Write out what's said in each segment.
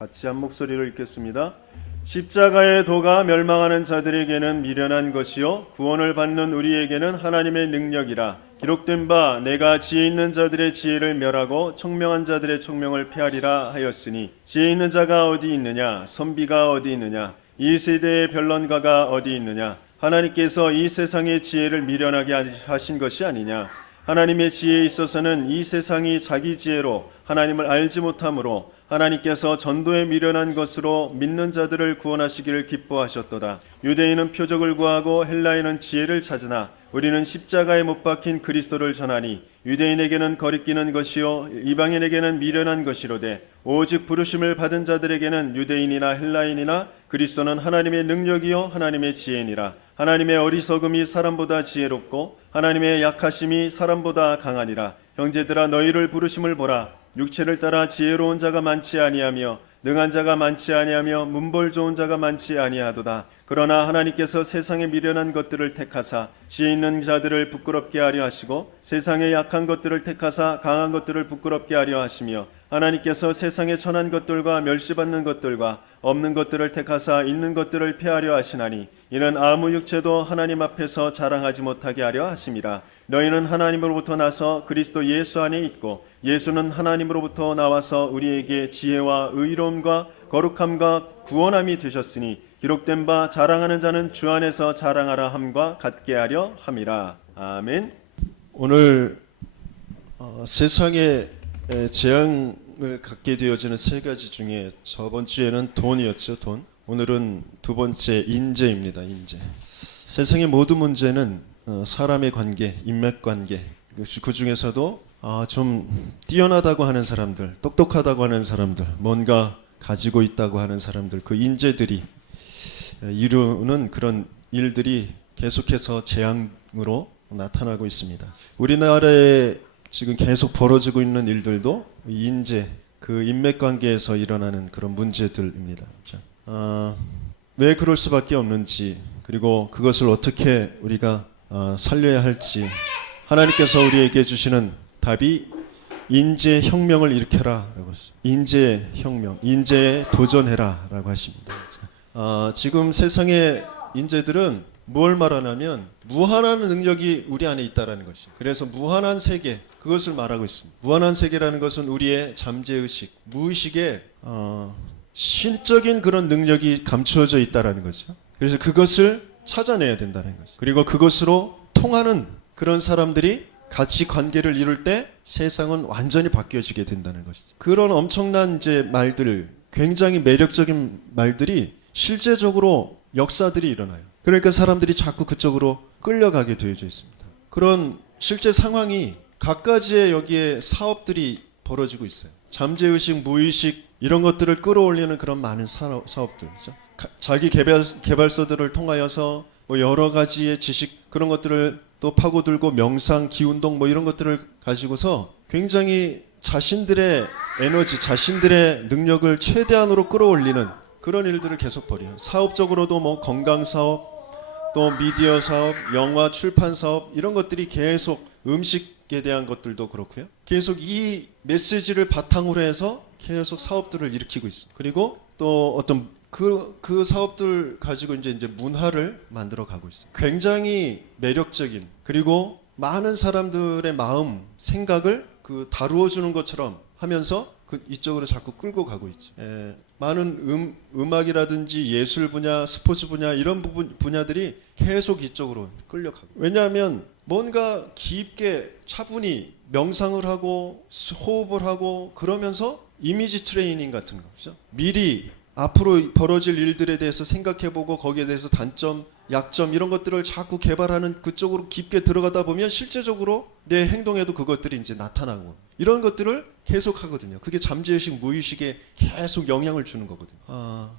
같이 한 목소리로 읽겠습니다. 십자가의 도가 멸망하는 자들에게는 미련한 것이요 구원을 받는 우리에게는 하나님의 능력이라. 기록된 바 내가 지혜 있는 자들의 지혜를 멸하고 청명한 자들의 청명을 폐하리라 하였으니, 지혜 있는 자가 어디 있느냐, 선비가 어디 있느냐, 이 세대의 변론가가 어디 있느냐. 하나님께서 이 세상의 지혜를 미련하게 하신 것이 아니냐. 하나님의 지혜에 있어서는 이 세상이 자기 지혜로 하나님을 알지 못하므로 하나님께서 전도에 미련한 것으로 믿는 자들을 구원하시기를 기뻐하셨도다. 유대인은 표적을 구하고 헬라인은 지혜를 찾으나 우리는 십자가에 못 박힌 그리스도를 전하니, 유대인에게는 거리끼는 것이요 이방인에게는 미련한 것이로되 오직 부르심을 받은 자들에게는 유대인이나 헬라인이나 그리스도는 하나님의 능력이요 하나님의 지혜니라. 하나님의 어리석음이 사람보다 지혜롭고 하나님의 약하심이 사람보다 강하니라. 형제들아, 너희를 부르심을 보라. 육체를 따라 지혜로운 자가 많지 아니하며 능한 자가 많지 아니하며 문벌 좋은 자가 많지 아니하도다. 그러나 하나님께서 세상에 미련한 것들을 택하사 지혜 있는 자들을 부끄럽게 하려 하시고, 세상에 약한 것들을 택하사 강한 것들을 부끄럽게 하려 하시며, 하나님께서 세상에 천한 것들과 멸시받는 것들과 없는 것들을 택하사 있는 것들을 폐하려 하시나니, 이는 아무 육체도 하나님 앞에서 자랑하지 못하게 하려 하심이라. 너희는 하나님으로부터 나서 그리스도 예수 안에 있고, 예수는 하나님으로부터 나와서 우리에게 지혜와 의로움과 거룩함과 구원함이 되셨으니, 기록된 바 자랑하는 자는 주 안에서 자랑하라 함과 같게 하려 함이라. 아멘. 오늘 세상에 재앙을 갖게 되어지는 세 가지 중에 저번 주에는 돈이었죠. 돈. 오늘은 두 번째 인재입니다. 인재. 세상의 모든 문제는 사람의 관계, 인맥관계, 그 중에서도 좀 뛰어나다고 하는 사람들, 똑똑하다고 하는 사람들, 뭔가 가지고 있다고 하는 사람들, 그 인재들이 이루는 그런 일들이 계속해서 재앙으로 나타나고 있습니다. 우리나라에 지금 계속 벌어지고 있는 일들도 인재, 그 인맥관계에서 일어나는 그런 문제들입니다. 왜 그럴 수밖에 없는지, 그리고 그것을 어떻게 우리가 살려야 할지, 하나님께서 우리에게 주시는 답이 인재 혁명을 일으켜라 라고 하십니다. 인재 혁명, 인재에 도전해라 라고 하십니다. 지금 세상의 인재들은 무엇을 말하냐면 무한한 능력이 우리 안에 있다라는 것이죠. 그래서 무한한 세계, 그것을 말하고 있습니다. 무한한 세계라는 것은 우리의 잠재의식, 무의식에 신적인 그런 능력이 감추어져 있다라는 거죠. 그래서 그것을 찾아내야 된다는 거죠. 그리고 그것으로 통하는 그런 사람들이 같이 관계를 이룰 때 세상은 완전히 바뀌어지게 된다는 것이죠. 그런 엄청난 이제 말들, 굉장히 매력적인 말들이 실제적으로 역사들이 일어나요. 그러니까 사람들이 자꾸 그쪽으로 끌려가게 되어져 있습니다. 그런 실제 상황이 각가지의 여기에 사업들이 벌어지고 있어요. 잠재의식, 무의식 이런 것들을 끌어올리는 그런 많은 사업들, 그렇죠? 자기 개발서들을 통하여서 뭐 여러 가지의 지식 그런 것들을 또 파고들고 명상, 기운동 뭐 이런 것들을 가지고서 굉장히 자신들의 에너지, 자신들의 능력을 최대한으로 끌어올리는 그런 일들을 계속 벌여요. 사업적으로도 뭐 건강 사업, 또 미디어 사업, 영화 출판 사업 이런 것들이 계속, 음식에 대한 것들도 그렇고요. 계속 이 메시지를 바탕으로 해서 계속 사업들을 일으키고 있어요. 그리고 또 어떤 그 사업들 가지고 이제 문화를 만들어 가고 있어요. 굉장히 매력적인, 그리고 많은 사람들의 마음, 생각을 다루어 주는 것처럼 하면서 이쪽으로 자꾸 끌고 가고 있죠. 많은 음악이라든지 예술 분야, 스포츠 분야 이런 분야들이 계속 이쪽으로 끌려가고. 왜냐하면 뭔가 깊게 차분히 명상을 하고 호흡을 하고 그러면서 이미지 트레이닝 같은 거죠. 미리 앞으로 벌어질 일들에 대해서 생각해보고 거기에 대해서 단점, 약점 이런 것들을 자꾸 개발하는 그쪽으로 깊게 들어가다 보면 실제적으로 내 행동에도 그것들이 이제 나타나고 이런 것들을 계속 하거든요. 그게 잠재의식, 무의식에 계속 영향을 주는 거거든요.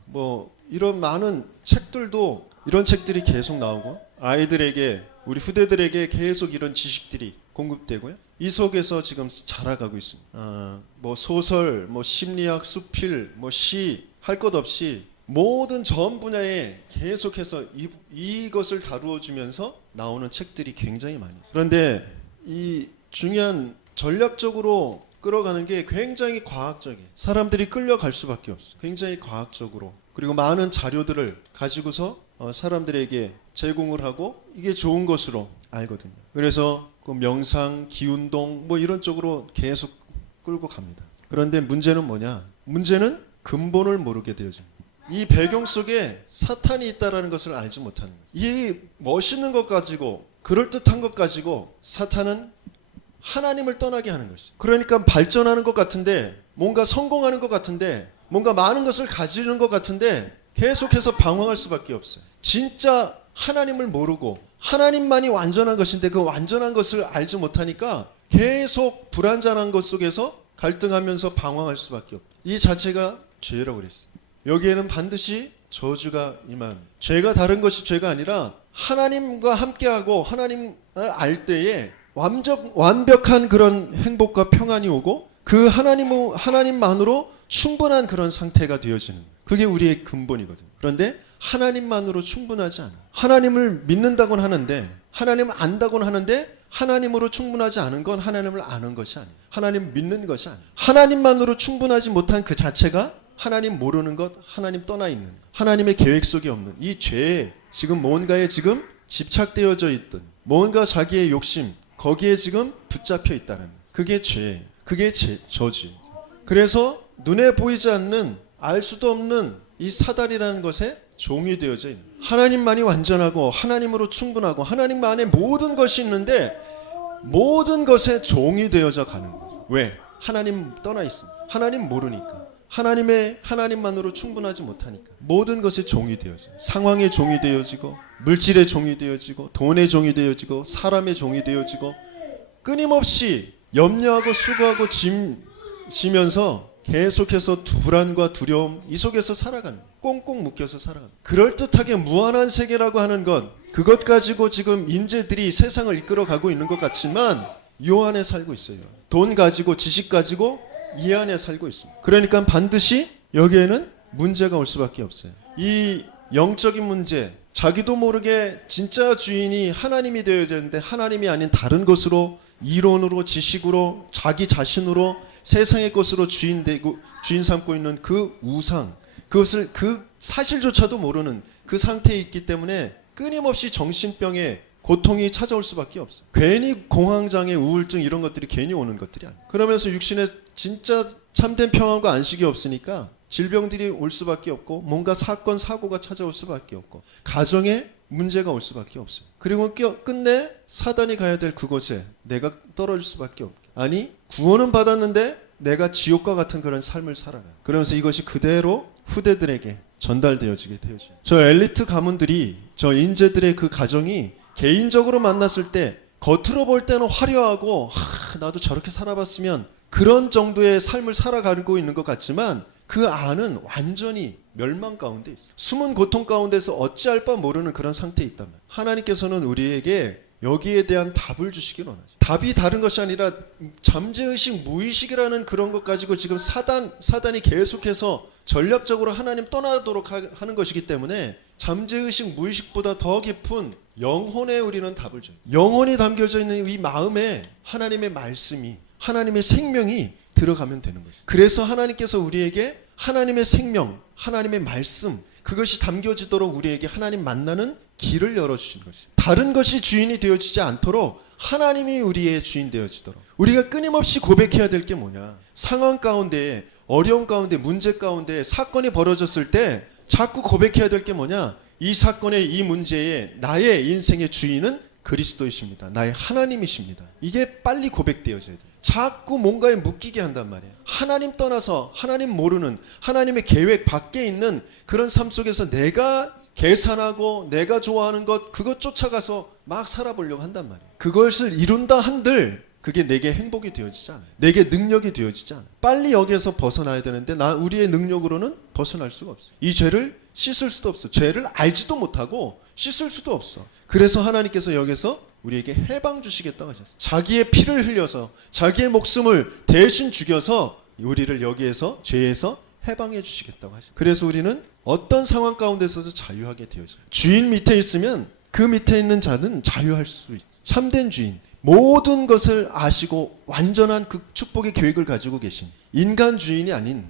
뭐 이런 많은 책들도 이런 책들이 계속 나오고 아이들에게, 우리 후대들에게 계속 이런 지식들이 공급되고요. 이 속에서 지금 자라가고 있습니다. 뭐 소설, 뭐 심리학, 수필, 뭐 시 할 것 없이 모든 전 분야에 계속해서 이것을 다루어 주면서 나오는 책들이 굉장히 많이 있어요. 그런데 이 중요한 전략적으로 끌어가는 게 굉장히 과학적이에요. 사람들이 끌려갈 수밖에 없어요. 굉장히 과학적으로. 그리고 많은 자료들을 가지고서 사람들에게 제공을 하고 이게 좋은 것으로 알거든요. 그래서 그 명상, 기운동 뭐 이런 쪽으로 계속 끌고 갑니다. 그런데 문제는 뭐냐? 문제는 근본을 모르게 되어집니다. 이 배경 속에 사탄이 있다라는 것을 알지 못하는 거예요. 이 멋있는 것 가지고 그럴듯한 것 가지고 사탄은 하나님을 떠나게 하는 것이죠. 그러니까 발전하는 것 같은데 뭔가 성공하는 것 같은데 뭔가 많은 것을 가지는 것 같은데 계속해서 방황할 수밖에 없어요. 진짜 하나님을 모르고 하나님만이 완전한 것인데 그 완전한 것을 알지 못하니까 계속 불완전한 것 속에서 갈등하면서 방황할 수밖에 없어요. 이 자체가 죄라고 그랬어요. 여기에는 반드시 저주가 임한, 죄가 다른 것이 죄가 아니라 하나님과 함께하고 하나님을 알 때에 완벽한 그런 행복과 평안이 오고 그 하나님만으로 충분한 그런 상태가 되어지는, 그게 우리의 근본이거든요. 그런데 하나님만으로 충분하지 않아. 하나님을 믿는다고는 하는데, 하나님을 안다고는 하는데 하나님으로 충분하지 않은 건 하나님을 아는 것이 아니에요. 하나님 믿는 것이 아니에요. 하나님만으로 충분하지 못한 그 자체가 하나님 모르는 것, 하나님 떠나 있는, 하나님의 계획 속에 없는 이 죄에 지금 뭔가에 지금 집착되어져 있던, 뭔가 자기의 욕심 거기에 지금 붙잡혀 있다는, 그게 죄, 그게 저주. 그래서 눈에 보이지 않는, 알 수도 없는 이 사단이라는 것에 종이 되어져 있는, 하나님만이 완전하고 하나님으로 충분하고 하나님만의 모든 것이 있는데 모든 것에 종이 되어져 가는 거죠. 왜? 하나님 떠나 있습니다. 하나님 모르니까. 하나님만으로 충분하지 못하니까 모든 것에 종이 되어져, 상황의 종이 되어지고 물질의 종이 되어지고 돈의 종이 되어지고 사람의 종이 되어지고 끊임없이 염려하고 수고하고 지면서 계속해서 불안과 두려움 이 속에서 살아가는, 꽁꽁 묶여서 살아가는, 그럴듯하게 무한한 세계라고 하는 것, 그것 가지고 지금 인재들이 세상을 이끌어가고 있는 것 같지만 요 안에 살고 있어요. 돈 가지고 지식 가지고 이 안에 살고 있습니다. 그러니까 반드시 여기에는 문제가 올 수밖에 없어요. 이 영적인 문제, 자기도 모르게 진짜 주인이 하나님이 되어야 되는데 하나님이 아닌 다른 것으로, 이론으로, 지식으로, 자기 자신으로 세상의 것으로 주인 삼고 있는 그 우상, 그것을 그 사실조차도 모르는 그 상태에 있기 때문에 끊임없이 정신병에 고통이 찾아올 수밖에 없어요. 괜히 공황장애, 우울증 이런 것들이 괜히 오는 것들이 아니에요. 그러면서 육신에 진짜 참된 평안과 안식이 없으니까 질병들이 올 수밖에 없고 뭔가 사건, 사고가 찾아올 수밖에 없고 가정에 문제가 올 수밖에 없어요. 그리고 끝내 사단이 가야 될 그곳에 내가 떨어질 수밖에 없고, 아니 구원은 받았는데 내가 지옥과 같은 그런 삶을 살아가요. 그러면서 이것이 그대로 후대들에게 전달되어지게 되어져요. 저 엘리트 가문들이, 저 인재들의 그 가정이 개인적으로 만났을 때 겉으로 볼 때는 화려하고 나도 저렇게 살아봤으면 그런 정도의 삶을 살아가고 있는 것 같지만 그 안은 완전히 멸망 가운데 있어요. 숨은 고통 가운데서 어찌할 바 모르는 그런 상태에 있다면 하나님께서는 우리에게 여기에 대한 답을 주시길 원하죠. 답이 다른 것이 아니라 잠재의식, 무의식이라는 그런 것 가지고 지금 사단이 계속해서 전략적으로 하나님 떠나도록 하는 것이기 때문에 잠재의식, 무의식보다 더 깊은 영혼에 우리는 답을 줘요. 영혼이 담겨져 있는 이 마음에 하나님의 말씀이, 하나님의 생명이 들어가면 되는 거죠. 그래서 하나님께서 우리에게 하나님의 생명, 하나님의 말씀, 그것이 담겨지도록 우리에게 하나님 만나는 길을 열어주신 것이죠. 다른 것이 주인이 되어지지 않도록 하나님이 우리의 주인 되어지도록 우리가 끊임없이 고백해야 될 게 뭐냐, 상황 가운데, 어려움 가운데, 문제 가운데 사건이 벌어졌을 때 자꾸 고백해야 될 게 뭐냐, 이 사건의 이 문제에 나의 인생의 주인은 그리스도이십니다. 나의 하나님이십니다. 이게 빨리 고백되어져야 돼요. 자꾸 뭔가에 묶이게 한단 말이에요. 하나님 떠나서 하나님 모르는, 하나님의 계획 밖에 있는 그런 삶 속에서 내가 계산하고 내가 좋아하는 것, 그것 쫓아가서 막 살아보려고 한단 말이에요. 그것을 이룬다 한들 그게 내게 행복이 되어지지 않아요. 내게 능력이 되어지지 않아요. 빨리 여기에서 벗어나야 되는데 우리의 능력으로는 벗어날 수가 없어요. 이 죄를 씻을 수도 없어. 죄를 알지도 못하고 씻을 수도 없어. 그래서 하나님께서 여기서 우리에게 해방 주시겠다고 하셨어요. 자기의 피를 흘려서 자기의 목숨을 대신 죽여서 우리를 여기에서 죄에서 해방해 주시겠다고 하셨어요. 그래서 우리는 어떤 상황 가운데서도 자유하게 되어져요. 주인 밑에 있으면 그 밑에 있는 자는 자유할 수 있어요. 참된 주인, 모든 것을 아시고 완전한 그 축복의 계획을 가지고 계신 인간 주인이 아닌,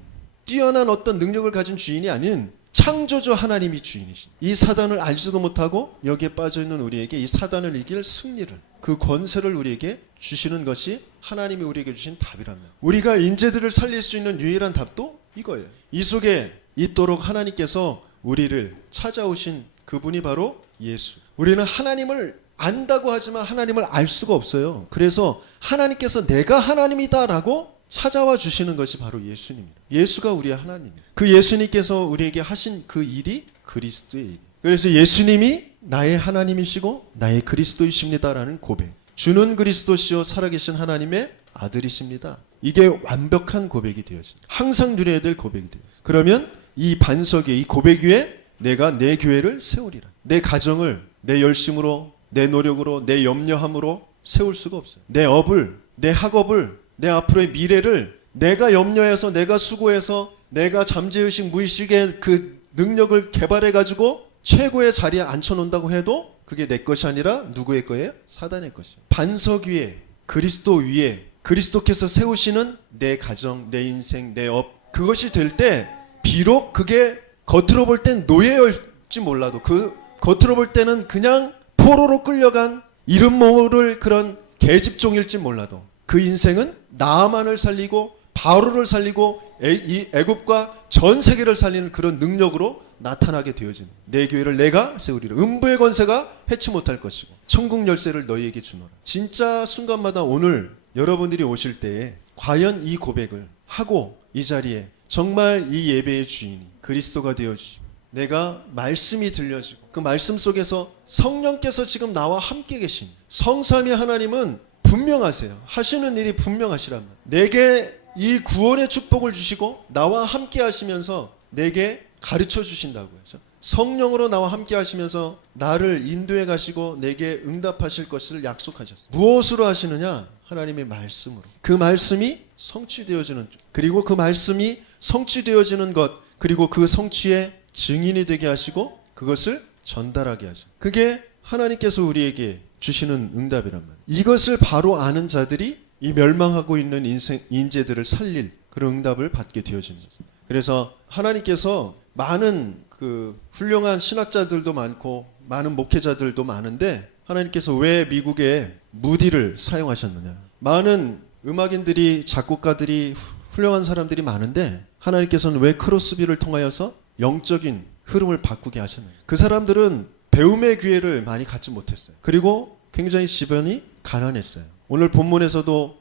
뛰어난 어떤 능력을 가진 주인이 아닌 창조주 하나님이 주인이신, 이 사단을 알지도 못하고 여기에 빠져있는 우리에게 이 사단을 이길 승리를, 그 권세를 우리에게 주시는 것이 하나님이 우리에게 주신 답이라면, 우리가 인재들을 살릴 수 있는 유일한 답도 이거예요. 이 속에 있도록 하나님께서 우리를 찾아오신 그분이 바로 예수. 우리는 하나님을 안다고 하지만 하나님을 알 수가 없어요. 그래서 하나님께서 내가 하나님이다라고 찾아와 주시는 것이 바로 예수님입니다. 예수가 우리의 하나님입니다. 그 예수님께서 우리에게 하신 그 일이 그리스도의 일. 그래서 예수님이 나의 하나님이시고 나의 그리스도이십니다라는 고백. 주는 그리스도시요 살아계신 하나님의 아들이십니다. 이게 완벽한 고백이 되어집니다. 항상 누려야 될 고백이 되어집니다. 그러면 이 반석 위에, 이 고백 위에 내가 내 교회를 세우리라. 내 가정을 내 열심으로, 내 노력으로, 내 염려함으로 세울 수가 없어요. 내 업을, 내 학업을, 내 앞으로의 미래를 내가 염려해서, 내가 수고해서, 내가 잠재의식, 무의식의 그 능력을 개발해가지고 최고의 자리에 앉혀놓는다고 해도 그게 내 것이 아니라 누구의 거예요? 사단의 것이에요. 반석 위에, 그리스도 위에, 그리스도께서 세우시는 내 가정, 내 인생, 내 업, 그것이 될 때 비록 그게 겉으로 볼 땐 노예일지 몰라도, 그 겉으로 볼 때는 그냥 포로로 끌려간 이름 모를 그런 계집종일지 몰라도 그 인생은 나아만을 살리고 바로를 살리고 이 애굽과 전 세계를 살리는 그런 능력으로 나타나게 되어지는, 내 교회를 내가 세우리라. 음부의 권세가 해치 못할 것이고 천국 열쇠를 너희에게 주노라. 진짜 순간마다 오늘 여러분들이 오실 때에 과연 이 고백을 하고 이 자리에 정말 이 예배의 주인이 그리스도가 되어주시고 내가 말씀이 들려지고 그 말씀 속에서 성령께서 지금 나와 함께 계신 성삼위 하나님은 분명하세요. 하시는 일이 분명하시란 말이에요. 내게 이 구원의 축복을 주시고 나와 함께 하시면서 내게 가르쳐 주신다고 해서 성령으로 나와 함께 하시면서 나를 인도해 가시고 내게 응답하실 것을 약속하셨어요. 무엇으로 하시느냐? 하나님의 말씀으로. 그 말씀이 성취되어지는, 그리고 그 말씀이 성취되어지는 것, 그리고 그 성취의 증인이 되게 하시고 그것을 전달하게 하죠. 그게 하나님께서 우리에게 주시는 응답이란 말이에요. 이것을 바로 아는 자들이 이 멸망하고 있는 인재들을 살릴 그런 응답을 받게 되어지는 거죠. 그래서 하나님께서 많은 그 훌륭한 신학자들도 많고 많은 목회자들도 많은데 하나님께서 왜 미국에 무디를 사용하셨느냐? 많은 음악인들이, 작곡가들이, 훌륭한 사람들이 많은데 하나님께서는 왜 크로스비를 통하여서 영적인 흐름을 바꾸게 하셨느냐? 그 사람들은 배움의 기회를 많이 갖지 못했어요. 그리고 굉장히 집안이 가난했어요. 오늘 본문에서도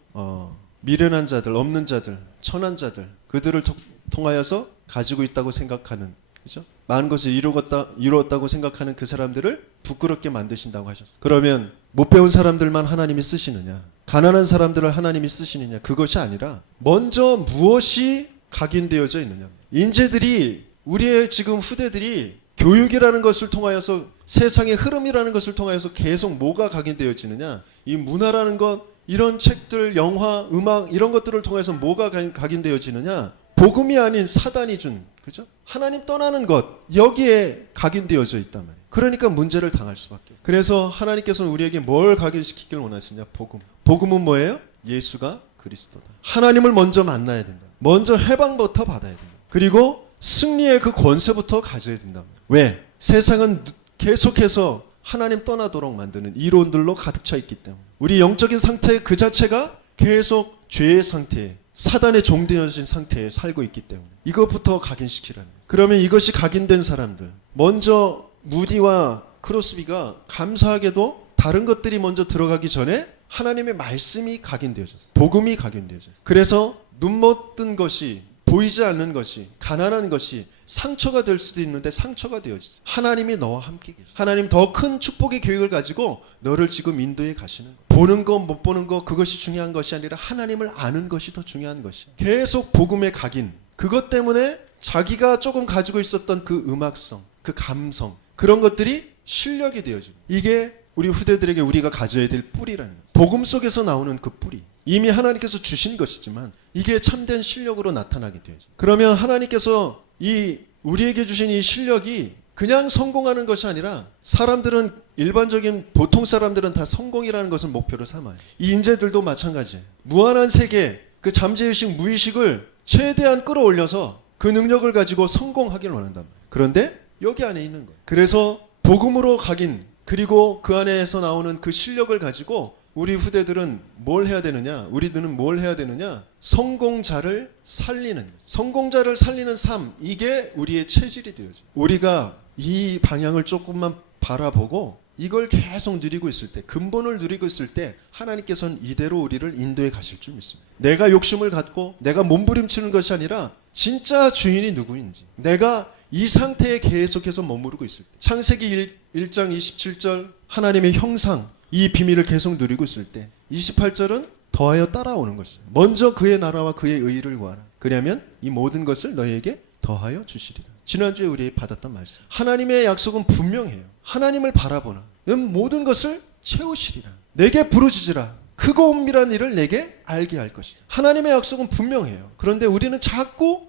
미련한 자들, 없는 자들, 천한 자들, 그들을 통하여서 가지고 있다고 생각하는, 그죠? 많은 것을 이루었다고 생각하는 그 사람들을 부끄럽게 만드신다고 하셨어요. 그러면 못 배운 사람들만 하나님이 쓰시느냐? 가난한 사람들을 하나님이 쓰시느냐? 그것이 아니라 먼저 무엇이 각인되어져 있느냐? 인재들이, 우리의 지금 후대들이 교육이라는 것을 통하여서, 세상의 흐름이라는 것을 통하여서 계속 뭐가 각인되어지느냐? 이 문화라는 것, 이런 책들, 영화, 음악 이런 것들을 통해서 뭐가 각인되어지느냐? 복음이 아닌 사단이 준, 그죠? 하나님 떠나는 것, 여기에 각인되어져 있단 말이에요. 그러니까 문제를 당할 수밖에. 그래서 하나님께서는 우리에게 뭘 각인시키길 원하시냐? 복음. 복음은 뭐예요? 예수가 그리스도다. 하나님을 먼저 만나야 된다. 먼저 해방부터 받아야 된다. 그리고 승리의 그 권세부터 가져야 된다. 왜? 세상은 계속해서 하나님 떠나도록 만드는 이론들로 가득 차 있기 때문에 우리 영적인 상태 그 자체가 계속 죄의 상태에, 사단의 종되어진 상태에 살고 있기 때문에 이것부터 각인시키라는 거예요. 그러면 이것이 각인된 사람들, 먼저 무디와 크로스비가 감사하게도 다른 것들이 먼저 들어가기 전에 하나님의 말씀이 각인되어졌어요. 복음이 각인되어졌어요. 그래서 눈 못 뜬 것이, 보이지 않는 것이, 가난한 것이 상처가 될 수도 있는데 상처가 되어지죠. 하나님이 너와 함께 계셔. 하나님 더 큰 축복의 계획을 가지고 너를 지금 인도해 가시는 거예요. 보는 거 못 보는 거 그것이 중요한 것이 아니라 하나님을 아는 것이 더 중요한 것이야. 계속 복음의 각인, 그것 때문에 자기가 조금 가지고 있었던 그 음악성, 그 감성, 그런 것들이 실력이 되어지고, 이게 우리 후대들에게 우리가 가져야 될 뿌리라는 거예요. 복음 속에서 나오는 그 뿌리, 이미 하나님께서 주신 것이지만 이게 참된 실력으로 나타나게 되어져. 그러면 하나님께서 이 우리에게 주신 이 실력이 그냥 성공하는 것이 아니라, 사람들은 일반적인 보통 사람들은 다 성공이라는 것을 목표로 삼아요. 이 인재들도 마찬가지예요. 무한한 세계, 그 잠재의식, 무의식을 최대한 끌어올려서 그 능력을 가지고 성공하길 원한단 말이에요. 그런데 여기 안에 있는 거예요. 그래서 복음으로 각인, 그리고 그 안에서 나오는 그 실력을 가지고 우리 후대들은 뭘 해야 되느냐? 우리들은 뭘 해야 되느냐? 성공자를 살리는, 성공자를 살리는 삶, 이게 우리의 체질이 되어져. 우리가 이 방향을 조금만 바라보고 이걸 계속 누리고 있을 때, 근본을 누리고 있을 때 하나님께서는 이대로 우리를 인도해 가실 줄 믿습니다. 내가 욕심을 갖고 내가 몸부림치는 것이 아니라 진짜 주인이 누구인지, 내가 이 상태에 계속해서 머무르고 있을 때, 창세기 1장 27절 하나님의 형상, 이 비밀을 계속 누리고 있을 때 28절은 더하여 따라오는 것이죠. 먼저 그의 나라와 그의 의를 구하라. 그러면 이 모든 것을 너희에게 더하여 주시리라. 지난주에 우리 받았던 말씀. 하나님의 약속은 분명해요. 하나님을 바라보나 모든 것을 채우시리라. 내게 부르짖으라. 크고 은밀한 일을 내게 알게 할 것이다. 하나님의 약속은 분명해요. 그런데 우리는 자꾸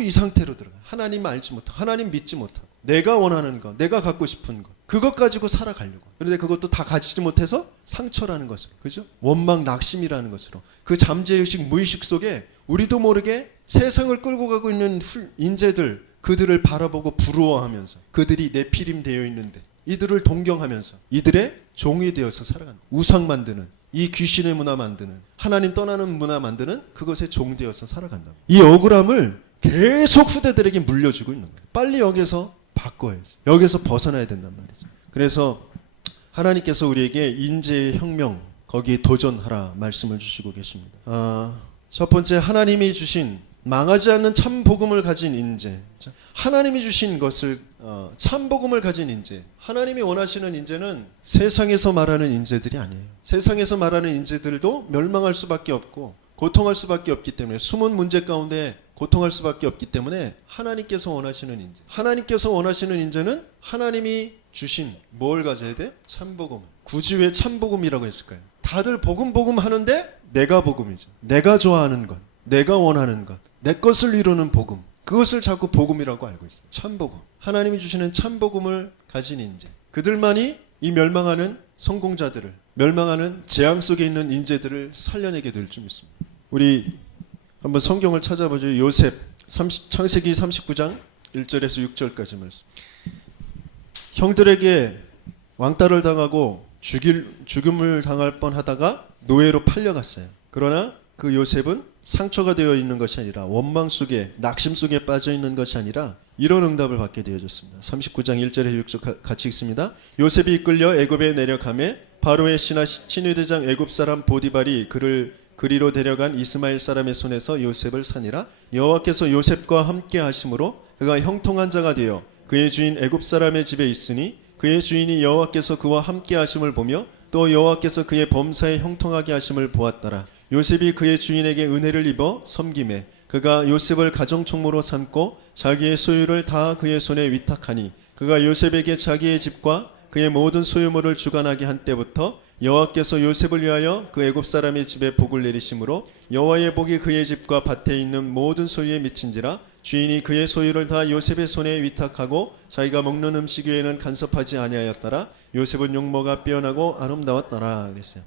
이 상태로 들어가요. 하나님 알지 못하고, 하나님 믿지 못하고, 내가 원하는 것, 내가 갖고 싶은 것, 그것 가지고 살아가려고. 그런데 그것도 다 가지지 못해서 상처라는 것으로, 그죠? 원망, 낙심이라는 것으로, 그 잠재의식, 무의식 속에 우리도 모르게 세상을 끌고 가고 있는 인재들, 그들을 바라보고 부러워하면서, 그들이 내피림 되어 있는데 이들을 동경하면서 이들의 종이 되어서 살아간다. 우상 만드는, 이 귀신의 문화 만드는, 하나님 떠나는 문화 만드는 그것에 종 되어서 살아간다. 이 억울함을 계속 후대들에게 물려주고 있는 거예요. 빨리 여기서 바꿔야지. 여기서 벗어나야 된단 말이죠. 그래서 하나님께서 우리에게 인재의 혁명, 거기에 도전하라 말씀을 주시고 계십니다. 첫 번째, 하나님이 주신 망하지 않는 참 복음을 가진 인재. 하나님이 주신 것을 참 복음을 가진 인재. 하나님이 원하시는 인재는 세상에서 말하는 인재들이 아니에요. 세상에서 말하는 인재들도 멸망할 수밖에 없고 고통할 수밖에 없기 때문에, 숨은 문제 가운데 고통할 수밖에 없기 때문에 하나님께서 원하시는 인재. 하나님께서 원하시는 인재는 하나님이 주신 뭘 가져야 돼? 참복음. 굳이 왜 참복음이라고 했을까요? 다들 복음 하는데 내가 복음이죠. 내가 좋아하는 것, 내가 원하는 것, 내 것을 이루는 복음, 그것을 자꾸 복음이라고 알고 있어요. 참복음. 하나님이 주시는 참복음을 가진 인재. 그들만이 이 멸망하는 성공자들을, 멸망하는 재앙 속에 있는 인재들을 살려내게 될 줄 믿습니다. 우리 한번 성경을 찾아보죠. 요셉, 창세기 39장 1절에서 6절까지 말씀. 형들에게 왕따를 당하고 죽음을 당할 뻔하다가 노예로 팔려갔어요. 그러나 그 요셉은 상처가 되어 있는 것이 아니라, 원망 속에, 낙심 속에 빠져 있는 것이 아니라 이런 응답을 받게 되어졌습니다. 39장 1절에서 6절 같이 읽습니다. 요셉이 이끌려 애굽에 내려가매 바로의 신하 친위대장 애굽 사람 보디발이 그를 그리로 데려간 이스마엘 사람의 손에서 요셉을 사니라. 여호와께서 요셉과 함께 하심으로 그가 형통한 자가 되어 그의 주인 애굽 사람의 집에 있으니, 그의 주인이 여호와께서 그와 함께 하심을 보며 또 여호와께서 그의 범사에 형통하게 하심을 보았더라. 요셉이 그의 주인에게 은혜를 입어 섬김에 그가 요셉을 가정총무로 삼고 자기의 소유를 다 그의 손에 위탁하니, 그가 요셉에게 자기의 집과 그의 모든 소유물을 주관하게 한 때부터 여호와께서 요셉을 위하여 그 애굽 사람의 집에 복을 내리심으로 여호와의 복이 그의 집과 밭에 있는 모든 소유에 미친지라. 주인이 그의 소유를 다 요셉의 손에 위탁하고 자기가 먹는 음식 외에는 간섭하지 아니하였더라. 요셉은 용모가 빼어나고 아름다웠더라. 그랬어요.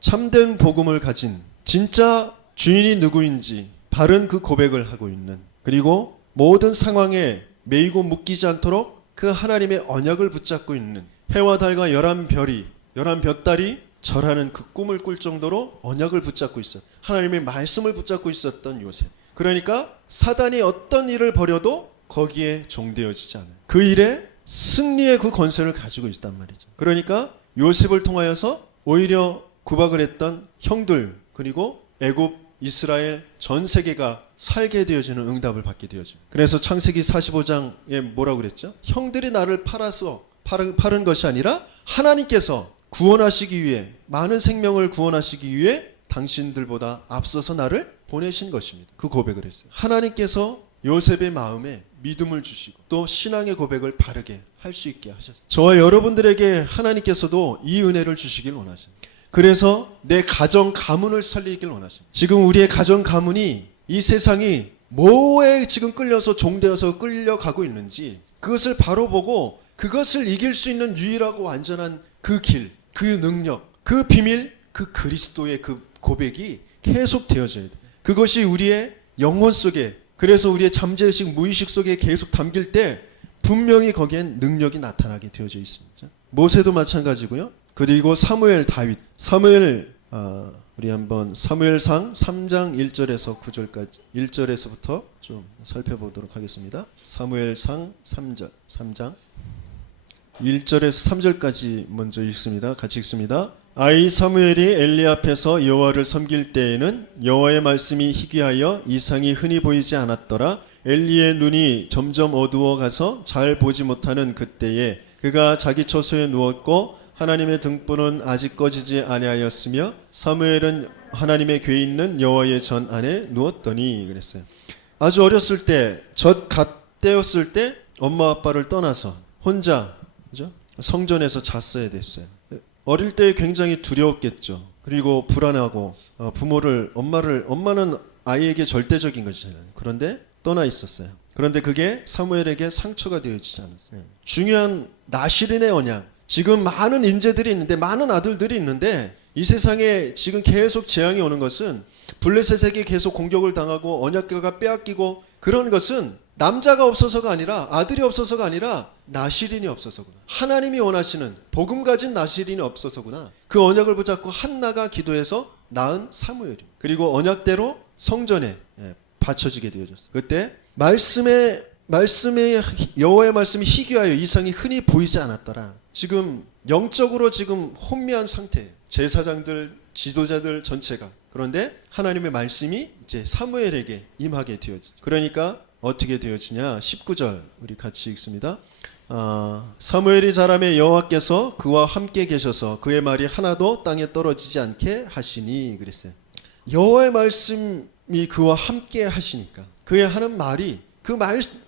참된 복음을 가진, 진짜 주인이 누구인지 바른 그 고백을 하고 있는, 그리고 모든 상황에 매이고 묶이지 않도록 그 하나님의 언약을 붙잡고 있는, 해와 달과 11별이 11볕달이 절하는 그 꿈을 꿀 정도로 언약을 붙잡고 있었, 하나님의 말씀을 붙잡고 있었던 요셉. 그러니까 사단이 어떤 일을 벌여도 거기에 종되어지지 않아요. 그 일에 승리의 그 권세를 가지고 있단 말이죠. 그러니까 요셉을 통하여서 오히려 구박을 했던 형들, 그리고 애굽, 이스라엘 전 세계가 살게 되어지는 응답을 받게 되어져. 그래서 창세기 45장에 뭐라고 그랬죠? 형들이 나를 팔은 것이 아니라 하나님께서 구원하시기 위해, 많은 생명을 구원하시기 위해 당신들보다 앞서서 나를 보내신 것입니다. 그 고백을 했어요. 하나님께서 요셉의 마음에 믿음을 주시고 또 신앙의 고백을 바르게 할 수 있게 하셨어요. 저와 여러분들에게 하나님께서도 이 은혜를 주시길 원하십니다. 그래서 내 가정 가문을 살리길 원하십니다. 지금 우리의 가정 가문이, 이 세상이 뭐에 지금 끌려서 종되어서 끌려가고 있는지 그것을 바로 보고 그것을 이길 수 있는 유일하고 완전한 그 길, 그 능력, 그 비밀, 그 그리스도의 그 고백이 계속 되어져야 돼. 그것이 우리의 영혼 속에, 그래서 우리의 잠재의식, 무의식 속에 계속 담길 때 분명히 거기엔 능력이 나타나게 되어져 있습니다. 모세도 마찬가지고요. 그리고 사무엘, 다윗. 우리 한번 사무엘상 3장 1절에서 9절까지 1절에서부터 좀 살펴보도록 하겠습니다. 사무엘상 3장 1절에서 3절까지 먼저 읽습니다. 같이 읽습니다. 아이 사무엘이 엘리 앞에서 여호와를 섬길 때에는 여호와의 말씀이 희귀하여 이상이 흔히 보이지 않았더라. 엘리의 눈이 점점 어두워 가서 잘 보지 못하는 그때에 그가 자기 처소에 누웠고 하나님의 등불은 아직 꺼지지 아니하였으며 사무엘은 하나님의 궤 있는 여호와의 전 안에 누웠더니 그랬어요. 아주 어렸을 때, 갓 때였을 때 엄마 아빠를 떠나서 혼자, 그죠? 성전에서 잤어야 됐어요. 어릴 때 굉장히 두려웠겠죠. 그리고 불안하고 엄마는 아이에게 절대적인 것이잖아요. 그런데 떠나 있었어요. 그런데 그게 사무엘에게 상처가 되어지지 않았어요. 중요한 나실인의 언약. 지금 많은 인재들이 있는데, 많은 아들들이 있는데 이 세상에 지금 계속 재앙이 오는 것은 블레셋에게 계속 공격을 당하고 언약궤가 빼앗기고 그런 것은 남자가 없어서가 아니라, 아들이 없어서가 아니라 나실인이 없어서구나. 하나님이 원하시는 복음 가진 나실인이 없어서구나. 그 언약을 붙잡고 한나가 기도해서 낳은 사무엘이, 그리고 언약대로 성전에 바쳐지게 되어졌어요. 그때 말씀의 여호와의 말씀이 희귀하여 이상이 흔히 보이지 않았더라. 지금 영적으로 지금 혼미한 상태, 제사장들, 지도자들 전체가. 그런데 하나님의 말씀이 이제 사무엘에게 임하게 되어지죠. 그러니까 어떻게 되어지냐? 19절 우리 같이 읽습니다. 사무엘이 자라매 여호와께서 그와 함께 계셔서 그의 말이 하나도 땅에 떨어지지 않게 하시니 그랬어요. 여호와의 말씀이 그와 함께 하시니까 그의 하는 말이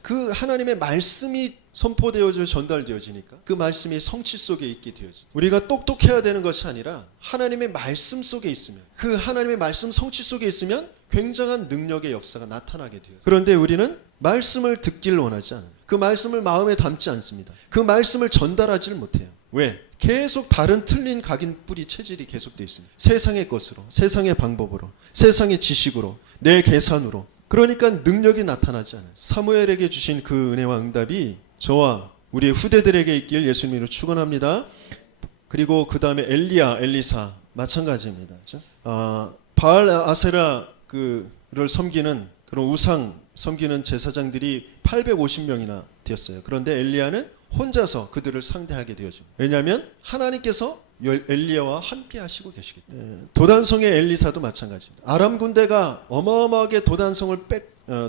그 하나님의 말씀이 선포되어져 전달되어지니까 그 말씀이 성취 속에 있게 되어지죠. 우리가 똑똑해야 되는 것이 아니라 하나님의 말씀 속에 있으면, 그 하나님의 말씀 성취 속에 있으면 굉장한 능력의 역사가 나타나게 돼요. 그런데 우리는 말씀을 듣기를 원하지 않아요. 그 말씀을 마음에 담지 않습니다. 그 말씀을 전달하지를 못해요. 왜? 계속 다른 틀린 각인 뿌리 체질이 계속되어 있습니다. 세상의 것으로, 세상의 방법으로, 세상의 지식으로, 내 계산으로. 그러니까 능력이 나타나지 않아요. 사무엘에게 주신 그 은혜와 응답이 저와 우리의 후대들에게 있길 예수님 이름으로 축원합니다. 그리고 그 다음에 엘리사 마찬가지입니다. 바알 아세라를 섬기는 그런 우상 섬기는 제사장들이 850명이나 되었어요. 그런데 엘리야는 혼자서 그들을 상대하게 되어집니다. 왜냐하면 하나님께서 엘리야와 함께 하시고 계시기 때문에. 도단성의 엘리사도 마찬가지입니다. 아람 군대가 어마어마하게 도단성을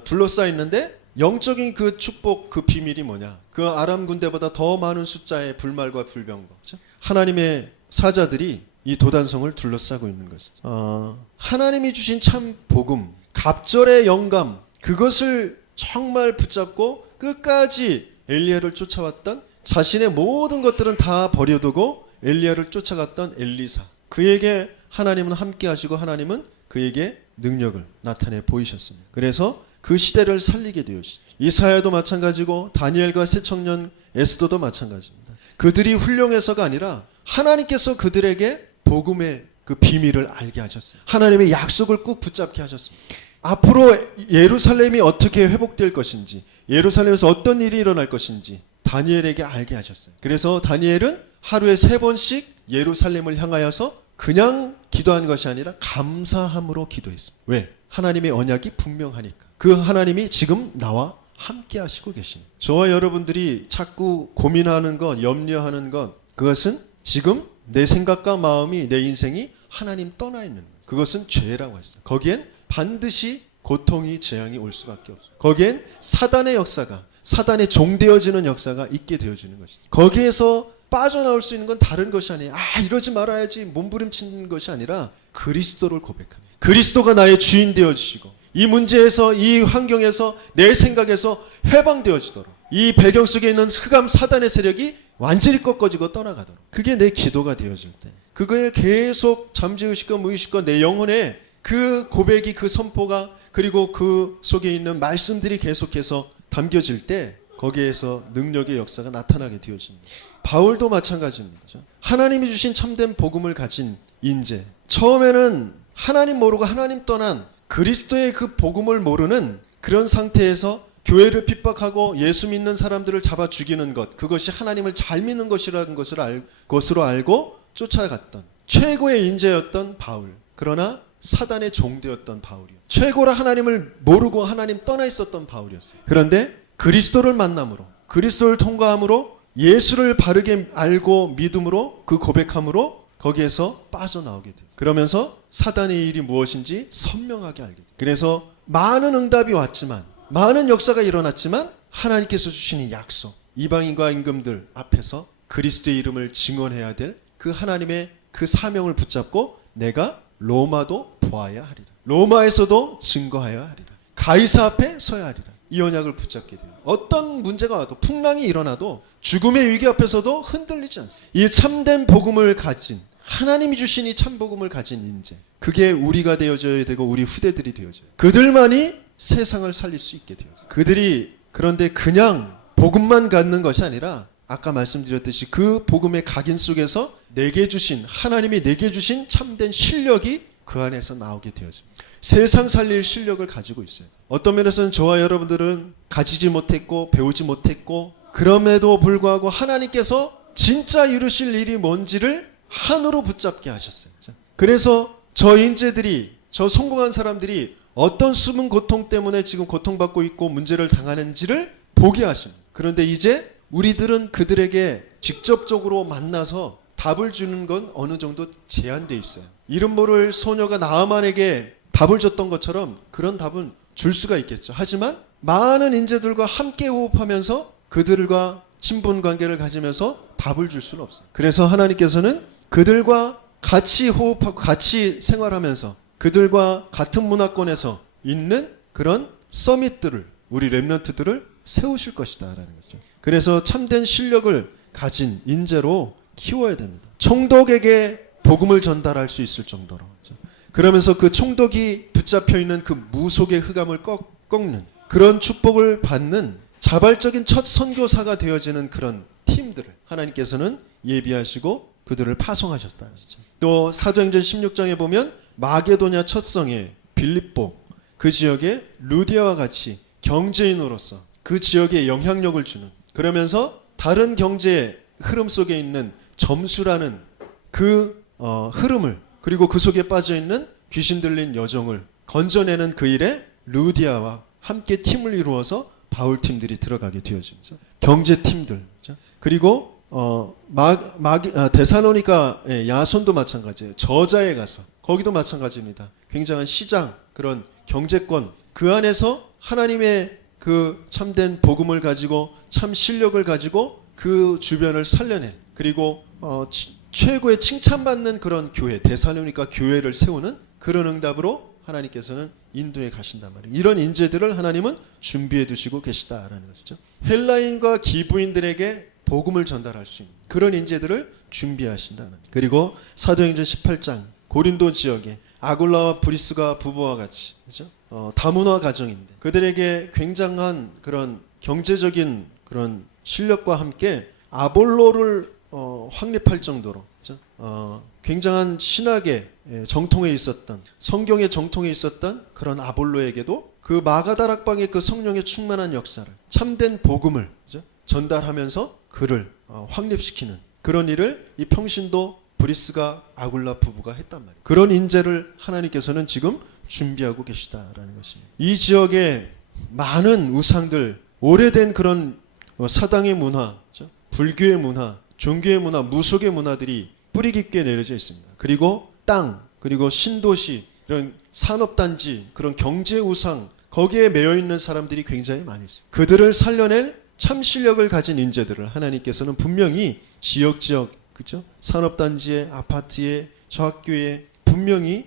둘러싸여 있는데 영적인 그 축복, 그 비밀이 뭐냐? 그 아람 군대보다 더 많은 숫자의 불말과 불병거, 그렇죠? 하나님의 사자들이 이 도단성을 둘러싸고 있는 것이죠. 하나님이 주신 참 복음, 갑절의 영감, 그것을 정말 붙잡고 끝까지 엘리야를 쫓아왔던, 자신의 모든 것들은 다 버려두고 엘리야를 쫓아갔던 엘리사. 그에게 하나님은 함께 하시고 하나님은 그에게 능력을 나타내 보이셨습니다. 그래서 그 시대를 살리게 되었습니다. 이사야도 마찬가지고 다니엘과 새청년 에스더도 마찬가지입니다. 그들이 훌륭해서가 아니라 하나님께서 그들에게 복음의 그 비밀을 알게 하셨어요. 하나님의 약속을 꾹 붙잡게 하셨습니다. 앞으로 예루살렘이 어떻게 회복될 것인지, 예루살렘에서 어떤 일이 일어날 것인지 다니엘에게 알게 하셨어요. 그래서 다니엘은 하루에 3번씩 예루살렘을 향하여서 그냥 기도한 것이 아니라 감사함으로 기도했습니다. 왜? 하나님의 언약이 분명하니까. 그 하나님이 지금 나와 함께 하시고 계십니다. 저와 여러분들이 자꾸 고민하는 것, 염려하는 것, 그것은 지금 내 생각과 마음이, 내 인생이 하나님 떠나 있는 것. 그것은 죄라고 했어요. 거기엔 반드시 고통이, 재앙이 올 수밖에 없어요. 거기엔 사단의 역사가, 사단의 종되어지는 역사가 있게 되어지는 것이죠. 거기에서 빠져나올 수 있는 건 다른 것이 아니에요. 이러지 말아야지 몸부림치는 것이 아니라 그리스도를 고백합니다. 그리스도가 나의 주인 되어주시고 이 문제에서, 이 환경에서, 내 생각에서 해방되어지도록, 이 배경 속에 있는 흑암 사단의 세력이 완전히 꺾어지고 떠나가도록, 그게 내 기도가 되어질 때, 그거에 계속 잠재의식과 무의식과 내 영혼에 그 고백이, 그 선포가, 그리고 그 속에 있는 말씀들이 계속해서 담겨질 때 거기에서 능력의 역사가 나타나게 되어집니다. 바울도 마찬가지입니다. 하나님이 주신 참된 복음을 가진 인재. 처음에는 하나님 모르고 하나님 떠난 그리스도의 그 복음을 모르는 그런 상태에서 교회를 핍박하고 예수 믿는 사람들을 잡아 죽이는 것, 그것이 하나님을 잘 믿는 것이라는 것으로 알고 쫓아갔던 최고의 인재였던 바울. 그러나 사단의 종되었던 바울이요. 최고로 하나님을 모르고 하나님 떠나 있었던 바울이었어요. 그런데 그리스도를 만남으로, 그리스도를 통과함으로, 예수를 바르게 알고 믿음으로, 그 고백함으로 거기에서 빠져나오게 돼요. 그러면서 사단의 일이 무엇인지 선명하게 알게 돼요. 그래서 많은 응답이 왔지만, 많은 역사가 일어났지만 하나님께서 주시는 약속, 이방인과 임금들 앞에서 그리스도의 이름을 증언해야 될 그 하나님의 그 사명을 붙잡고 내가 로마도 보아야 하리라. 로마에서도 증거하여야 하리라. 가이사 앞에 서야 하리라. 이 언약을 붙잡게 돼요. 어떤 문제가 와도, 풍랑이 일어나도, 죽음의 위기 앞에서도 흔들리지 않습니다. 이 참된 복음을 가진, 하나님이 주신 이 참 복음을 가진 인재, 그게 우리가 되어져야 되고 우리 후대들이 되어져요. 그들만이 세상을 살릴 수 있게 되어져요. 그들이 그런데 그냥 복음만 갖는 것이 아니라 아까 말씀드렸듯이 그 복음의 각인 속에서 내게 주신, 하나님이 내게 주신 참된 실력이 그 안에서 나오게 되어집니다. 세상 살릴 실력을 가지고 있어요. 어떤 면에서는 저와 여러분들은 가지지 못했고 배우지 못했고, 그럼에도 불구하고 하나님께서 진짜 이루실 일이 뭔지를 한으로 붙잡게 하셨어요. 그래서 저 인재들이, 저 성공한 사람들이 어떤 숨은 고통 때문에 지금 고통받고 있고 문제를 당하는지를 보게 하십니다. 그런데 이제 우리들은 그들에게 직접적으로 만나서 답을 주는 건 어느 정도 제한되어 있어요. 이름 모를 소녀가 나아만에게 답을 줬던 것처럼 그런 답은 줄 수가 있겠죠. 하지만 많은 인재들과 함께 호흡하면서 그들과 친분 관계를 가지면서 답을 줄 수는 없어요. 그래서 하나님께서는 그들과 같이 호흡하고 같이 생활하면서 그들과 같은 문화권에서 있는 그런 서밋들을, 우리 렘넌트들을 세우실 것이다 라는 거죠. 그래서 참된 실력을 가진 인재로 키워야 됩니다. 총독에게 복음을 전달할 수 있을 정도로. 그러면서 그 총독이 붙잡혀 있는 그 무속의 흑암을 꺾는 그런 축복을 받는 자발적인 첫 선교사가 되어지는 그런 팀들을 하나님께서는 예비하시고 그들을 파송하셨다. 또 사도행전 16장에 보면 마게도냐 첫 성에 빌립보, 그 지역에 루디아와 같이 경제인으로서 그 지역에 영향력을 주는, 그러면서 다른 경제 흐름 속에 있는 점수라는 그 흐름을, 그리고 그 속에 빠져있는 귀신 들린 여종을 건져내는 그 일에 루디아와 함께 팀을 이루어서 바울 팀들이 들어가게 되어집니다. 경제 팀들. 그리고 데살로니가 야손도 마찬가지예요. 저자에 가서 거기도 마찬가지입니다. 굉장한 시장, 그런 경제권, 그 안에서 하나님의 그 참된 복음을 가지고 참 실력을 가지고 그 주변을 살려낸, 그리고 최고의 칭찬받는 그런 교회, 데살로니가 교회를 세우는 그런 응답으로 하나님께서는 인도에 가신단 말이에요. 이런 인재들을 하나님은 준비해 두시고 계시다라는 것이죠. 헬라인과 기부인들에게 복음을 전달할 수 있는 그런 인재들을 준비하신다는. 그리고 사도행전 18장 고린도 지역에 아굴라와 브리스가 부부와 같이, 그렇죠? 다문화 가정인데 그들에게 굉장한 그런 경제적인 그런 실력과 함께 아볼로를 확립할 정도로, 그렇죠? 굉장한 신학의 정통에 있었던, 성경의 정통에 있었던 그런 아볼로에게도 그 마가다락방의 그 성령의 충만한 역사를, 참된 복음을, 그렇죠? 전달하면서 그를 확립시키는 그런 일을 이 평신도 브리스가 아굴라 부부가 했단 말이에요. 그런 인재를 하나님께서는 지금 준비하고 계시다라는 것입니다. 이 지역에 많은 우상들, 오래된 그런 사당의 문화, 그렇죠? 불교의 문화, 종교의 문화, 무속의 문화들이 뿌리 깊게 내려져 있습니다. 그리고 땅, 그리고 신도시, 이런 산업단지, 그런 경제 우상, 거기에 매여 있는 사람들이 굉장히 많이 있습니다. 그들을 살려낼 참 실력을 가진 인재들을 하나님께서는 분명히 지역, 그렇죠? 산업단지에, 아파트에, 저 학교에 분명히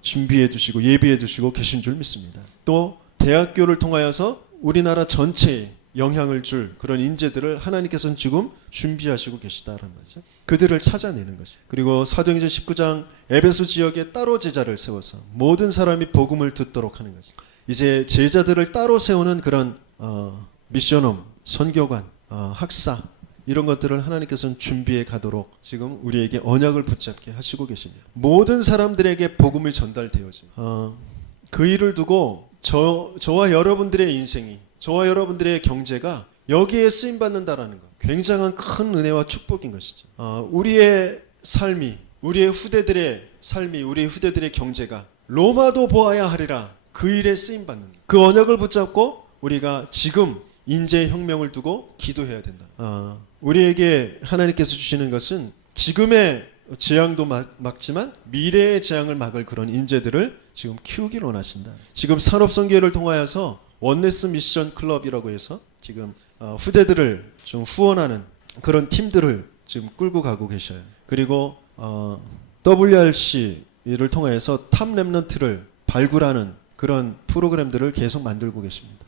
준비해 두시고 예비해 두시고 계신 줄 믿습니다. 또 대학교를 통하여서 우리나라 전체에 영향을 줄 그런 인재들을 하나님께서는 지금 준비하시고 계시다라는 거죠. 그들을 찾아내는 거죠. 그리고 사도행전 19장 에베소 지역에 따로 제자를 세워서 모든 사람이 복음을 듣도록 하는 거죠. 이제 제자들을 따로 세우는 그런 미션홈, 선교관, 학사 이런 것들을 하나님께서는 준비해 가도록 지금 우리에게 언약을 붙잡게 하시고 계십니다. 모든 사람들에게 복음이 전달되어집니다. 그 일을 두고 저와 여러분들의 인생이, 저와 여러분들의 경제가 여기에 쓰임받는다라는 것, 굉장한 큰 은혜와 축복인 것이죠. 우리의 삶이, 우리의 후대들의 삶이, 우리의 후대들의 경제가 로마도 보아야 하리라, 그 일에 쓰임받는 그 언약을 붙잡고 우리가 지금 인재의 혁명을 두고 기도해야 된다. 우리에게 하나님께서 주시는 것은 지금의 재앙도 막지만 미래의 재앙을 막을 그런 인재들을 지금 키우기를 원하신다. 지금 산업선교회를 통하여서 원네스 미션 클럽이라고 해서 지금 후대들을 좀 후원하는 그런 팀들을 지금 끌고 가고 계셔요. 그리고 WRC를 통해서 탑 랩런트를 발굴하는 그런 프로그램들을 계속 만들고 계십니다.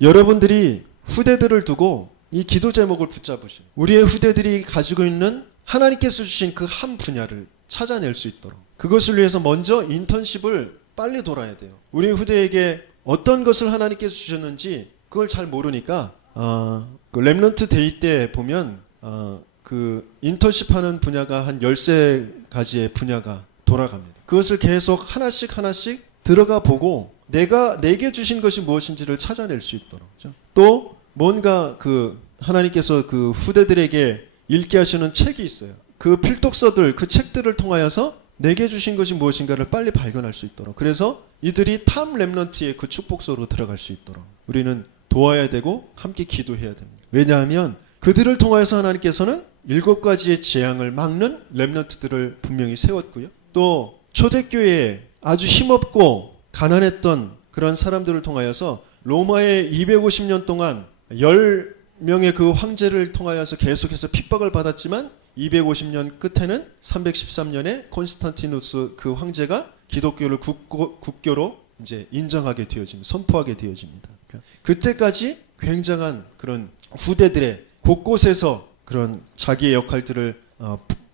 여러분들이 후대들을 두고 이 기도 제목을 붙잡으시고 우리의 후대들이 가지고 있는 하나님께서 주신 그 한 분야를 찾아낼 수 있도록, 그것을 위해서 먼저 인턴십을 빨리 돌아야 돼요. 우리 후대에게 어떤 것을 하나님께서 주셨는지 그걸 잘 모르니까 그 렘넌트 데이 때 보면 그 인턴십 하는 분야가 한 13가지의 분야가 돌아갑니다. 그것을 계속 하나씩 들어가 보고 내게 주신 것이 무엇인지를 찾아낼 수 있도록. 그렇죠? 또 뭔가 그 하나님께서 그 후대들에게 읽게 하시는 책이 있어요. 그 필독서들, 그 책들을 통하여서 내게 주신 것이 무엇인가를 빨리 발견할 수 있도록, 그래서 이들이 탑 렘넌트의 그 축복소로 들어갈 수 있도록 우리는 도와야 되고 함께 기도해야 됩니다. 왜냐하면 그들을 통하여서 하나님께서는 7가지의 재앙을 막는 렘넌트들을 분명히 세웠고요. 또 초대교회에 아주 힘없고 가난했던 그런 사람들을 통하여서 로마의 250년 동안 10명의 그 황제를 통하여서 계속해서 핍박을 받았지만 250년 끝에는 313년에 콘스탄티누스 그 황제가 기독교를 국교로 이제 인정하게 되어집니다. 선포하게 되어집니다. 그때까지 굉장한 그런 후대들의 곳곳에서 그런 자기의 역할들을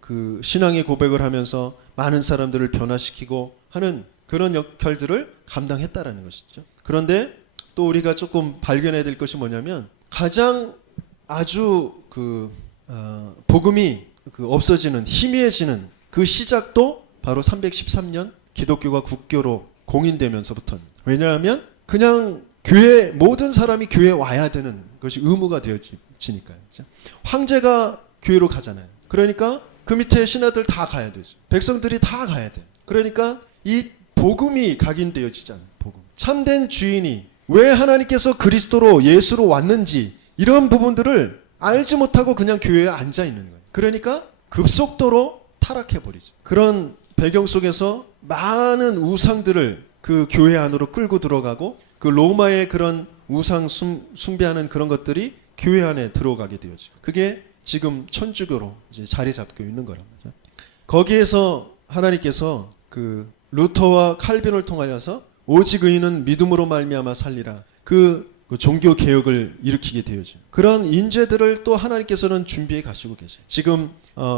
그 신앙의 고백을 하면서 많은 사람들을 변화시키고 하는 그런 역할들을 감당했다라는 것이죠. 그런데 또 우리가 조금 발견해야 될 것이 뭐냐면 가장 아주 복음이 없어지는, 희미해지는 그 시작도 바로 313년 기독교가 국교로 공인되면서부터입니다. 왜냐하면 그냥 교회, 모든 사람이 교회에 와야 되는 것이 의무가 되어지니까요. 그렇죠? 황제가 교회로 가잖아요. 그러니까 그 밑에 신하들 다 가야 되죠. 백성들이 다 가야 돼요. 그러니까 이 복음이 각인되어지잖아요. 복음. 참된 주인이 왜 하나님께서 그리스도로 예수로 왔는지 이런 부분들을 알지 못하고 그냥 교회에 앉아 있는 거예요. 그러니까 급속도로 타락해버리죠. 그런 배경 속에서 많은 우상들을 그 교회 안으로 끌고 들어가고 그 로마의 그런 우상 숭배하는 그런 것들이 교회 안에 들어가게 되어지고, 그게 지금 천주교로 이제 자리 잡고 있는 거랍니다. 거기에서 하나님께서 그 루터와 칼빈을 통하여서 오직 의인은 믿음으로 말미암아 살리라, 그 종교 개혁을 일으키게 되어죠. 그런 인재들을 또 하나님께서는 준비해 가시고 계세요. 지금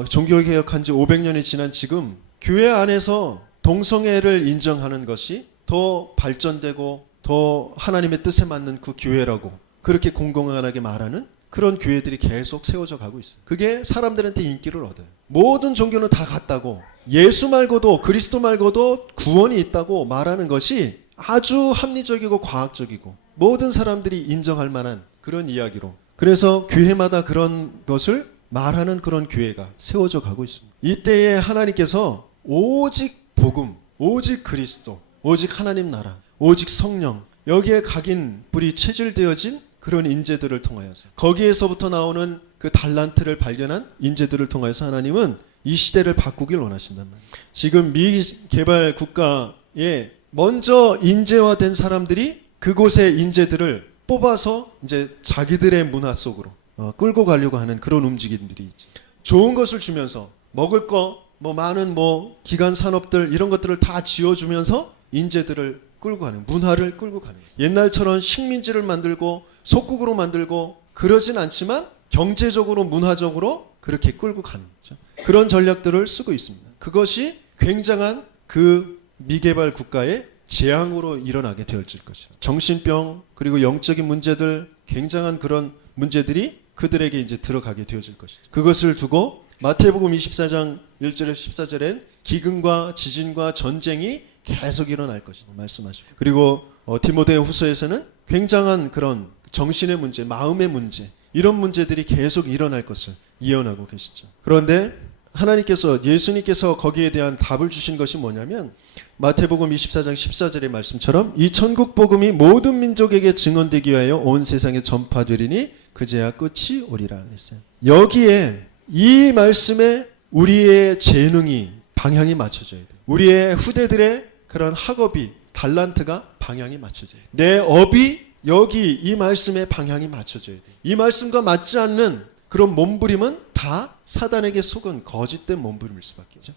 종교 개혁한 지 500년이 지난 지금 교회 안에서 동성애를 인정하는 것이 더 발전되고 더 하나님의 뜻에 맞는 그 교회라고 그렇게 공공연하게 말하는 그런 교회들이 계속 세워져 가고 있어요. 그게 사람들한테 인기를 얻어요. 모든 종교는 다 같다고, 예수 말고도, 그리스도 말고도 구원이 있다고 말하는 것이 아주 합리적이고 과학적이고 모든 사람들이 인정할 만한 그런 이야기로, 그래서 교회마다 그런 것을 말하는 그런 교회가 세워져 가고 있습니다. 이때에 하나님께서 오직 복음, 오직 그리스도, 오직 하나님 나라, 오직 성령, 여기에 각인 불이 체질되어진 그런 인재들을 통하여서, 거기에서부터 나오는 그 달란트를 발견한 인재들을 통해서 하나님은 이 시대를 바꾸길 원하신단 말이에요. 지금 미개발 국가에 먼저 인재화된 사람들이 그곳의 인재들을 뽑아서 이제 자기들의 문화 속으로 끌고 가려고 하는 그런 움직임들이 있죠. 좋은 것을 주면서 먹을 거, 뭐 많은 뭐 기간 산업들 이런 것들을 다 지어주면서 인재들을 끌고 가는, 문화를 끌고 가는, 옛날처럼 식민지를 만들고 속국으로 만들고 그러진 않지만 경제적으로 문화적으로 그렇게 끌고 가는 거죠. 그런 전략들을 쓰고 있습니다. 그것이 굉장한 그 미개발 국가의 재앙으로 일어나게 되어질 것이다. 정신병, 그리고 영적인 문제들, 굉장한 그런 문제들이 그들에게 이제 들어가게 되어질 것이죠. 그것을 두고 마태복음 24장 1절에서 14절엔 기근과 지진과 전쟁이 계속 일어날 것이다 말씀하시고, 그리고 디모데 후서에서는 굉장한 그런 정신의 문제, 마음의 문제, 이런 문제들이 계속 일어날 것을 예언하고 계시죠. 그런데 하나님께서, 예수님께서 거기에 대한 답을 주신 것이 뭐냐면 마태복음 24장 14절의 말씀처럼 이 천국 복음이 모든 민족에게 증언되기 위하여 온 세상에 전파되리니 그제야 끝이 오리라 했어요. 여기에 이 말씀에 우리의 재능이 방향이 맞춰져야 돼. 우리의 후대들의 그런 학업이, 달란트가 방향이 맞춰져야 돼. 내 업이 여기 이 말씀에 방향이 맞춰져야 돼. 이 말씀과 맞지 않는 그런 몸부림은 다 사단에게 속은 거짓된 몸부림일 수밖에 없죠.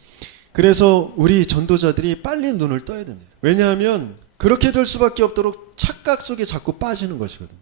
그래서 우리 전도자들이 빨리 눈을 떠야 됩니다. 왜냐하면 그렇게 될 수밖에 없도록 착각 속에 자꾸 빠지는 것이거든요.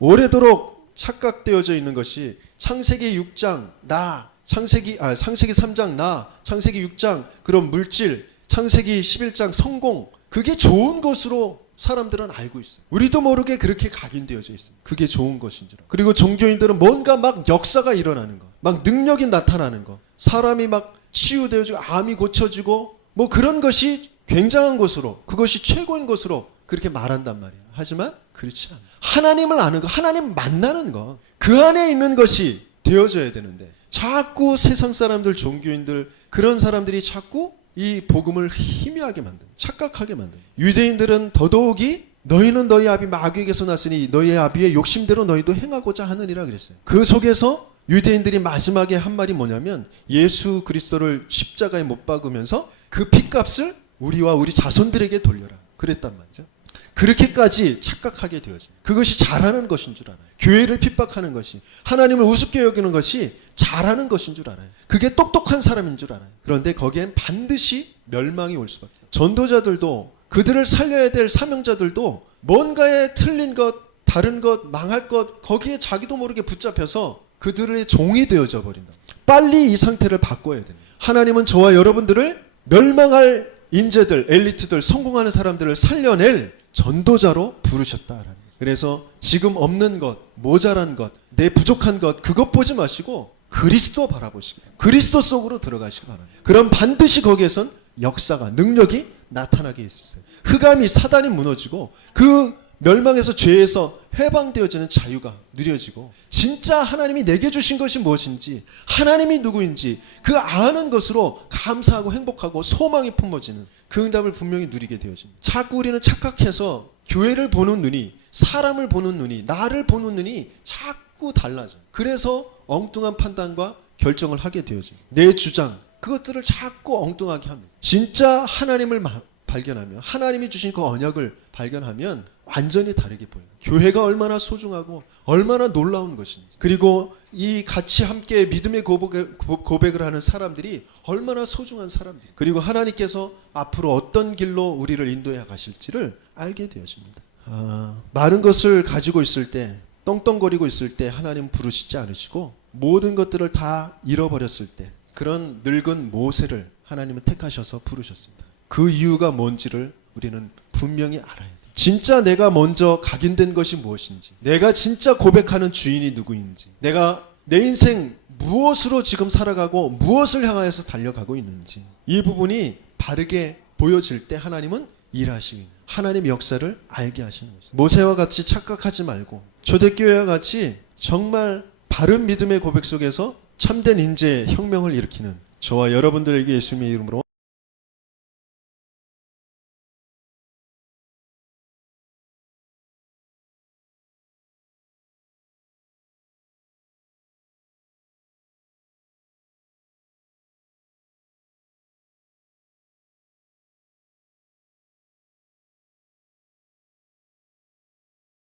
오래도록 착각되어져 있는 것이 창세기 6장 나, 창세기 3장 나, 창세기 6장 그런 물질, 창세기 11장 성공, 그게 좋은 것으로 사람들은 알고 있어요. 우리도 모르게 그렇게 각인되어져 있습니다. 그게 좋은 것인 줄. 그리고 종교인들은 뭔가 막 역사가 일어나는 거, 막 능력이 나타나는 거, 사람이 막 치유되어지고 암이 고쳐지고 뭐 그런 것이 굉장한 것으로, 그것이 최고인 것으로 그렇게 말한단 말이에요. 하지만 그렇지 않아요. 하나님을 아는 거, 하나님 만나는 거, 그 안에 있는 것이 되어져야 되는데 자꾸 세상 사람들, 종교인들, 그런 사람들이 자꾸 이 복음을 희미하게 만든, 착각하게 만든. 유대인들은 더더욱이 너희는 너희 아비 마귀에게서 났으니 너희의 아비의 욕심대로 너희도 행하고자 하느니라 그랬어요. 그 속에서 유대인들이 마지막에 한 말이 뭐냐면 예수 그리스도를 십자가에 못 박으면서 그 핏값을 우리와 우리 자손들에게 돌려라 그랬단 말이죠. 그렇게까지 착각하게 되어져. 그것이 잘하는 것인 줄 알아요. 교회를 핍박하는 것이, 하나님을 우습게 여기는 것이 잘하는 것인 줄 알아요. 그게 똑똑한 사람인 줄 알아요. 그런데 거기엔 반드시 멸망이 올 수밖에 없어요. 전도자들도, 그들을 살려야 될 사명자들도 뭔가에 틀린 것, 다른 것, 망할 것, 거기에 자기도 모르게 붙잡혀서 그들의 종이 되어져 버린다. 빨리 이 상태를 바꿔야 됩니다. 하나님은 저와 여러분들을 멸망할 인재들, 엘리트들, 성공하는 사람들을 살려낼 전도자로 부르셨다라는 거예요. 그래서 지금 없는 것, 모자란 것, 내 부족한 것, 그것 보지 마시고 그리스도 바라보시고 그리스도 속으로 들어가시기 바랍니다. 그럼 반드시 거기에선 역사가, 능력이 나타나게 있어요. 흑암이, 사단이 무너지고 그 멸망에서, 죄에서 해방되어지는 자유가 누려지고 진짜 하나님이 내게 주신 것이 무엇인지, 하나님이 누구인지 그 아는 것으로 감사하고 행복하고 소망이 품어지는 그 응답을 분명히 누리게 되어집니다. 자꾸 우리는 착각해서 교회를 보는 눈이, 사람을 보는 눈이, 나를 보는 눈이 자꾸 달라져. 그래서 엉뚱한 판단과 결정을 하게 되어집니다. 내 주장, 그것들을 자꾸 엉뚱하게 합니다. 진짜 하나님을 발견하면, 하나님이 주신 그 언약을 발견하면 완전히 다르게 보여요. 교회가 얼마나 소중하고 얼마나 놀라운 것인지, 그리고 이 같이 함께 믿음의 고백을 하는 사람들이 얼마나 소중한 사람들이, 그리고 하나님께서 앞으로 어떤 길로 우리를 인도해 가실지를 알게 되어집니다. 많은 것을 가지고 있을 때, 떵떵거리고 있을 때 하나님 부르시지 않으시고 모든 것들을 다 잃어버렸을 때 그런 늙은 모세를 하나님은 택하셔서 부르셨습니다. 그 이유가 뭔지를 우리는 분명히 알아야 돼요. 진짜 내가 먼저 각인된 것이 무엇인지, 내가 진짜 고백하는 주인이 누구인지, 내가 내 인생 무엇으로 지금 살아가고 무엇을 향하여서 달려가고 있는지, 이 부분이 바르게 보여질 때 하나님은 일하시는, 하나님의 역사를 알게 하시는 것입니다. 모세와 같이 착각하지 말고 초대교회와 같이 정말 바른 믿음의 고백 속에서 참된 인재 혁명을 일으키는 저와 여러분들에게 예수님의 이름으로